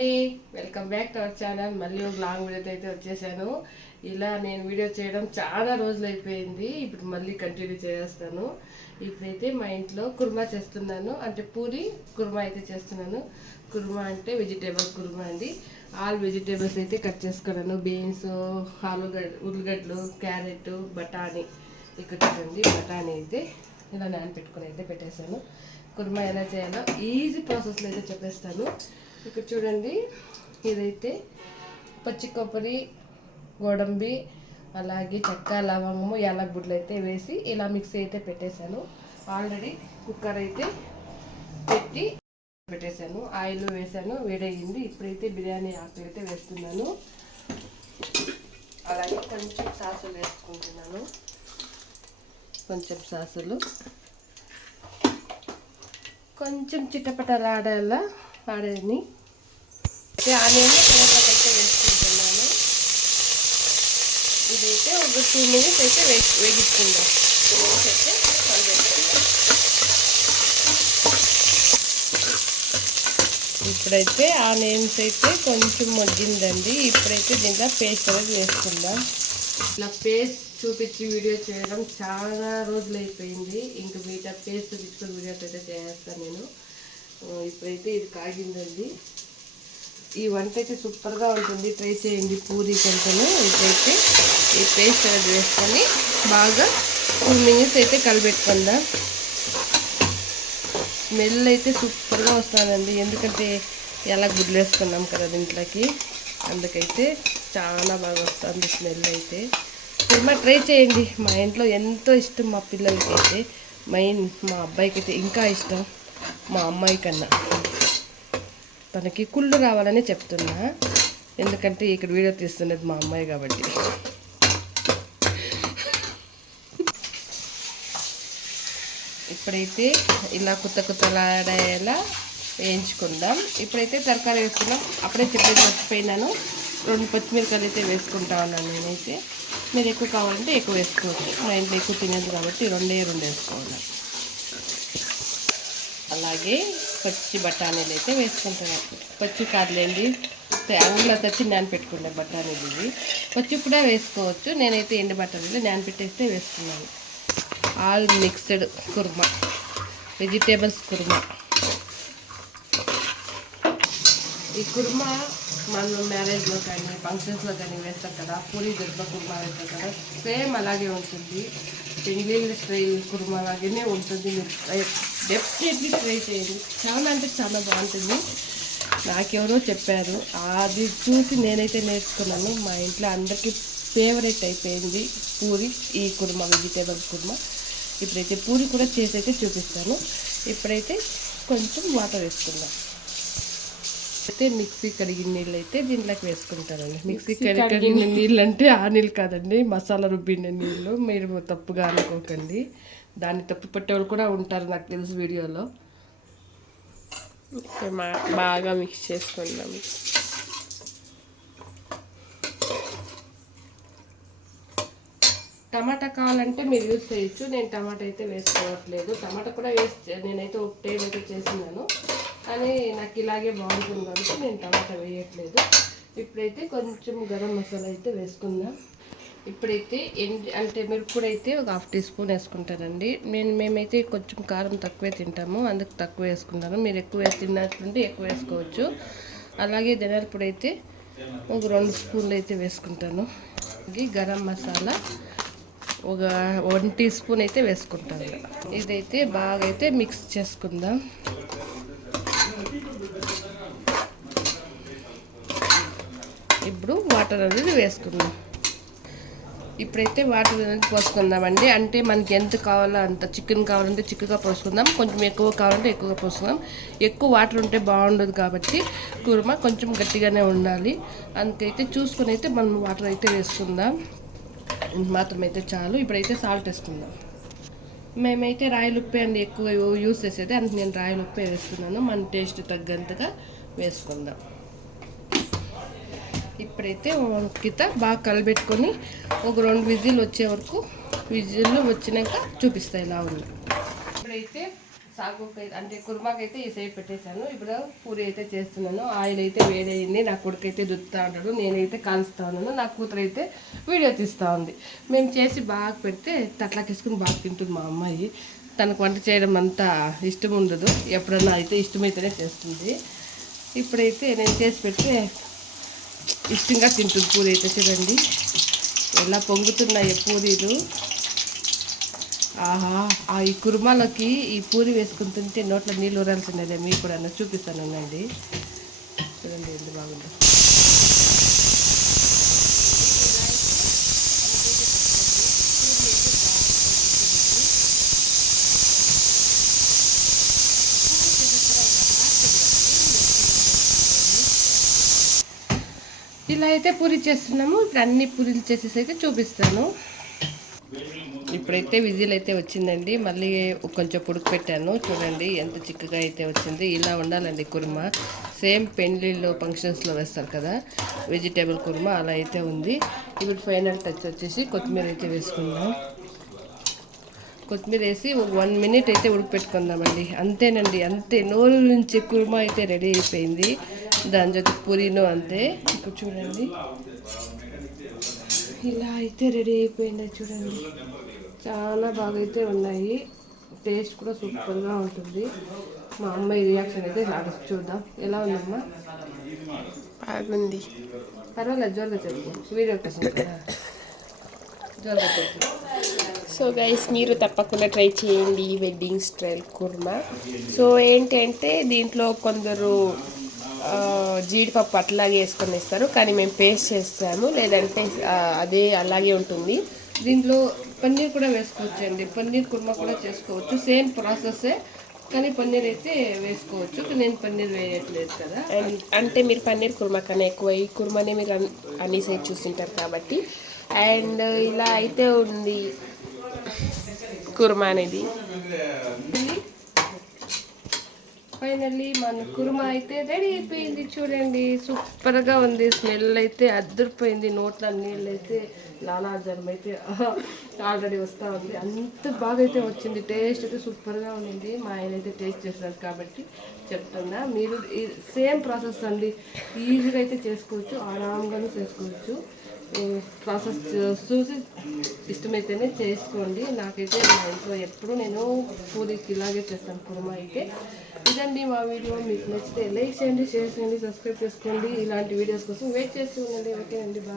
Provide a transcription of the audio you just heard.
అండి, welcome back to our channel. మళ్ళీ ఒక లాంగ్ వీడియోతో అయితే వచ్చేసాను. ఇలా నేను వీడియో చేయడం చాలా రోజులు అయిపోయింది. ఇప్పుడు మళ్ళీ కంటిన్యూ చేస్తాను. ఇప్పుడైతే మా ఇంట్లో కుర్మా చేస్తున్నాను, అంటే పూరి కుర్మా అయితే చేస్తున్నాను. కుర్మా అంటే వెజిటేబుల్ కుర్మా అండి. ఆల్ వెజిటేబుల్స్ అయితే కట్ చేసుకున్నాను. బీన్స్, ఆలుగడ్డ, ఉల్లిగడ్డలు, క్యారెట్, బఠానీ. ఇక్కడ చూడండి, బఠానీ అయితే ఇలా నానపెట్టుకుని అయితే పెట్టేశాను. కుర్మా ఎలా చేయాలో ఈజీ ప్రాసెస్లో అయితే చెప్పేస్తాను. ఇక్కడ చూడండి, ఇదైతే పచ్చి కొబ్బరి, గోడంబి, అలాగే చెక్క, లవంగము, యాలకులు అయితే వేసి ఇలా మిక్సీ అయితే పెట్టేశాను. ఆల్రెడీ కుక్కర్ అయితే పెట్టి పెట్టేశాను. ఆయిల్ వేసాను, వేడయింది. ఇప్పుడైతే బిర్యానీ ఆకు అయితే వేస్తున్నాను. అలాగే కొంచెం సాసులు వేసుకుంటున్నాను. కొంచెం సాసులు, కొంచెం చిట్టపటలాడేలా ఆడేని ఆనియన్ అయితే వేసుకుంటున్నాను. ఇదైతే ఒక 2 మినిట్స్ అయితే వేగించుకుందాం. 2 మినిట్స్ అయితే కలిపేసుకుందాం. ఇప్పుడైతే ఆనియన్స్ అయితే కొంచెం మగ్గిందండి. ఇప్పుడైతే దీంట్లో పేస్ట్ అనేది వేసుకుందాం. ఇలా పేస్ట్ చూపించి వీడియో చేయడం చాలా రోజులు అయిపోయింది. ఇంకా మిగతా పేస్ట్ చూపించుకుని వీడియోస్ అయితే చేస్తాను నేను. ఇప్పుడైతే ఇది కాగిందండి. ఈ వంట అయితే సూపర్గా ఉంటుంది, ట్రై చేయండి. పూరి కొంచెము ఇప్పుడైతే ఈ పేస్ట్ అనేది వేసుకొని బాగా 2 మినిట్స్ అయితే కలిపెట్టుకుందాం. స్మెల్ అయితే సూపర్గా వస్తుందండి, ఎందుకంటే ఎలా గుడ్లు వేసుకున్నాం కదా దీంట్లోకి, అందుకైతే చాలా బాగా వస్తుంది స్మెల్ అయితే. కుర్మా ట్రై చేయండి. మా ఇంట్లో ఎంతో ఇష్టం, మా పిల్లలకి అయితే మెయిన్, మా అబ్బాయికి అయితే ఇంకా ఇష్టం మా అమ్మాయి కన్నా. తనకి కుళ్ళు రావాలని చెప్తున్నా, ఎందుకంటే ఇక్కడ వీడియో తీస్తున్నది మా అమ్మాయి కాబట్టి. ఇప్పుడైతే ఇలా కుత్తలాడేలా వేయించుకుందాం. ఇప్పుడైతే తరకారీ వేసుకుందాం. అప్పుడే చెప్పేది మర్చిపోయినాను, 2 పచ్చిమిరకాయలు అయితే వేసుకుంటా ఉన్నాను నేనైతే. మీరు ఎక్కువ కావాలంటే ఎక్కువ వేసుకోవచ్చు. మా ఇంట్లో ఎక్కువ తినేది కాబట్టి 2 వేసుకోవాలి. అలాగే పచ్చి బఠానీలు అయితే వేసుకుంటున్నాను. పచ్చి కాదులేండి, అంగులో తెచ్చి నానపెట్టుకునే బఠానీలు ఇవి. పచ్చి కూడా వేసుకోవచ్చు. నేనైతే ఎండు బఠానీలు నానపెట్టేస్తే వేసుకున్నాను. All mixed kurma, vegetables kurma. ఈ కుర్మా మనం మ్యారేజ్లో కానీ ఫంక్షన్స్లో కానీ వేస్తాం కదా, పూరి దొడ్డ కుర్మా వేస్తాం కదా, సేమ్ అలాగే ఉంటుంది. ఇంగ్లీష్ స్టైల్ కుర్మా లాగానే ఉంటుంది. మీరు డెఫినెట్లీ ట్రై చేయండి. చాలా అంటే చాలా బాగుంటుంది. నాకెవరో చెప్పారు, అది చూసి నేనైతే నేర్చుకున్నాను. మా ఇంట్లో అందరికీ ఫేవరెట్ అయిపోయింది పూరి, ఈ కుర్మా, వెజిటేబుల్ కుర్మా. ఇప్పుడైతే పూరి కూడా చేసి అయితే చూపిస్తాను. ఇప్పుడైతే కొంచెం వాటర్ వేసుకుందాం. అయితే మిక్సీ కడిగిన నీళ్ళు అయితే దీంట్లోకి వేసుకుంటానండి. మిక్సీ కడిగిన నీళ్ళు అంటే ఆ నీళ్ళు కాదండి, మసాలా రుబ్బిన నీళ్ళు. మీరు తప్పుగా అనుకోకండి, దాన్ని తప్పు పెట్టేవాళ్ళు కూడా ఉంటారు నాకు తెలుసు వీడియోలో. బాగా మిక్స్ చేసుకుందాం. టమాటా కావాలంటే మీరు యూజ్ చేయొచ్చు. నేను టమాటా అయితే వేసుకోవట్లేదు. టమాటా కూడా నేనైతే ఒక టైం అయితే చేస్తున్నాను, కానీ నాకు ఇలాగే బాగుంటుంది కాబట్టి నేను టమాటా వేయట్లేదు. ఇప్పుడైతే కొంచెం గరం మసాలా అయితే వేసుకుందాం. ఇప్పుడైతే అంటే మిరప్పొడి అయితే ఒక 1/2 టీ స్పూన్ వేసుకుంటానండి. మేమైతే కొంచెం కారం తక్కువే తింటాము, అందుకు తక్కువ వేసుకుంటాను. మీరు ఎక్కువ తిన్నట్టుంటే ఎక్కువ వేసుకోవచ్చు. అలాగే ధనియాల పొడి అయితే ఒక 2 స్పూన్లు అయితే వేసుకుంటాను. గరం మసాలా ఒక 1 టీ స్పూన్ అయితే వేసుకుంటాను. ఇదైతే బాగా అయితే మిక్స్ చేసుకుందాం. ఇప్పుడు వాటర్ అనేది వేసుకుందాం. ఇప్పుడైతే వాటర్ అనేది పోసుకుందామండి. అంటే మనకి ఎంత కావాలో అంత, చికెన్ కావాలంటే చిక్కగా పోసుకుందాం, కొంచెం ఎక్కువ కావాలంటే ఎక్కువగా పోసుకుందాం. ఎక్కువ వాటర్ ఉంటే బాగుండదు కాబట్టి కుర్మా కొంచెం గట్టిగానే ఉండాలి. అందుకైతే చూసుకొని అయితే మనం వాటర్ అయితే వేసుకుందాం. మాత్రం అయితే చాలు. ఇప్పుడైతే సాల్ట్ వేసుకుందాం. మేమైతే రాయల ఉప్పే అండి ఎక్కువ యూస్ చేసేది, అందుకు నేను రాయల ఉప్పే వేస్తున్నాను. మన టేస్ట్ తగ్గంతగా వేసుకుందాం. ఇప్పుడైతే కింద బాగా కలిపెట్టుకొని ఒక 2 విజిల్ వచ్చే వరకు, విజిల్ వచ్చినాక చూపిస్తాయి ఇలా ఉంది. ఇప్పుడైతే సాగుకి అంటే కుర్మాకైతే ఈ సైడ్ పెట్టేశాను. ఇప్పుడు పూరి అయితే చేస్తున్నాను. ఆయిల్ అయితే వేడయింది. నా కొడుకు అయితే దుత్తా ఉంటాడు, నేనైతే కాలుస్తా ఉన్నాను, నా కూతురు అయితే వీడియో తీస్తూ ఉంది. మేము చేసి బాగా పెడితే తట్లాకేసుకుని బాగా తింటుంది మా అమ్మాయి. తనకు వంట చేయడం అంతా ఇష్టం ఉండదు, ఎప్పుడన్నా అయితే ఇష్టమైతేనే చేస్తుంది. ఇప్పుడైతే నేను చేసి పెడితే ఇష్టంగా తింటుంది. పూరి అయితే చూడండి ఎలా పొంగుతున్నాయి పూరీలు. ఆహా, ఈ కుర్మాలోకి ఈ పూరి వేసుకుని తింటే నోట్లో నీళ్ళు ఊరాల్సిందే. మీకు కూడా చూపిస్తాను అండి. చూడండి ఎంత బాగుందో. ఇలా అయితే పూరి చేస్తున్నాము. ఇప్పుడు అన్ని పూరీలు చేసేసి అయితే చూపిస్తాను. ఇప్పుడైతే విజిల్ అయితే వచ్చిందండి. మళ్ళీ కొంచెం ఉడుకు పెట్టాను. చూడండి ఎంత చిక్కగా అయితే వచ్చింది. ఇలా ఉండాలండి కుర్మా. సేమ్ పెళ్ళిళ్ళు ఫంక్షన్స్లో వేస్తారు కదా వెజిటేబుల్ కుర్మా, అలా అయితే ఉంది. ఇప్పుడు ఫైనల్ టచ్ వచ్చేసి కొత్తిమీర అయితే వేసుకుందాం. కొత్తిమీర వేసి 1 మినిట్ అయితే ఉడకపెట్టుకుందామండి. అంతేనండి, అంతే. నోరు నుంచి కుర్మా అయితే రెడీ అయిపోయింది. దాని జೊತೆ పూరీను అంతే. ఇప్పుడు చూడండి ఇలా అయితే రెడీ అయిపోయింది. చూడండి చాలా బాగా అయితే ఉన్నాయి. టేస్ట్ కూడా సూపర్గా ఉంటుంది. మా అమ్మాయి రియాక్షన్ అయితే చూద్దాం. ఎలా ఉందమ్మా? బాగుంది. పర్వాలేదు, జోరుగా చెప్పు, వీడియో కోసం కదా, జోరుగా చెప్పు. సో గైస్, మీరు తప్పకుండా ట్రై చేయండి వెడ్డింగ్ స్టైల్ కుర్మా. సో ఏంటంటే దీంట్లో కొందరు జీడిపప్పు అట్లాగే వేసుకొని ఇస్తారు, కానీ మేము పేస్ట్ చేస్తాము. లేదంటే అదే అలాగే ఉంటుంది. దీంట్లో పన్నీర్ కూడా వేసుకోవచ్చు అండి. పన్నీర్ కుర్మా కూడా చేసుకోవచ్చు, సేమ్ ప్రాసెస్సే, కానీ పన్నీర్ అయితే వేసుకోవచ్చు. నేను పన్నీర్ వేయట్లేదు కదా. అంటే మీరు పన్నీర్ కుర్మా కన్నా ఎక్కువ ఈ కుర్మానే మీరు అన్ని సైడ్ చూస్తుంటారు కాబట్టి. అండ్ ఇలా అయితే ఉంది కుర్మా అనేది. ఫైనల్లీ మన కుర్మా అయితే రెడీ అయిపోయింది. చూడండి సూపర్గా ఉంది. స్మెల్ అయితే అద్దరిపోయింది. నోట్లో నీళ్ళు అయితే లాలాజలం అయితే ఆల్రెడీ వస్తూ ఉంది. అంత బాగా అయితే వచ్చింది. టేస్ట్ అయితే సూపర్గా ఉంది. మా ఆయన అయితే టేస్ట్ చేస్తారు కాబట్టి చెప్తున్నా. మీరు సేమ్ ప్రాసెస్ అండి, ఈజీగా అయితే చేసుకోవచ్చు, ఆరాంగానే చేసుకోవచ్చు. ప్రాసెస్ చూసి ఇష్టమైతేనే చేసుకోండి. నాకైతే మా ఇంట్లో ఎప్పుడు నేను పూరికి ఇలాగే చేస్తాను కుర్మా అయితే. ఇదండి మా వీడియో. మీకు నచ్చితే లైక్ చేయండి, షేర్ చేయండి, సబ్స్క్రైబ్ చేసుకోండి. ఇలాంటి వీడియోస్ కోసం వెయిట్ చేస్తూ ఉండండి. ఓకేనండి, బాయ్.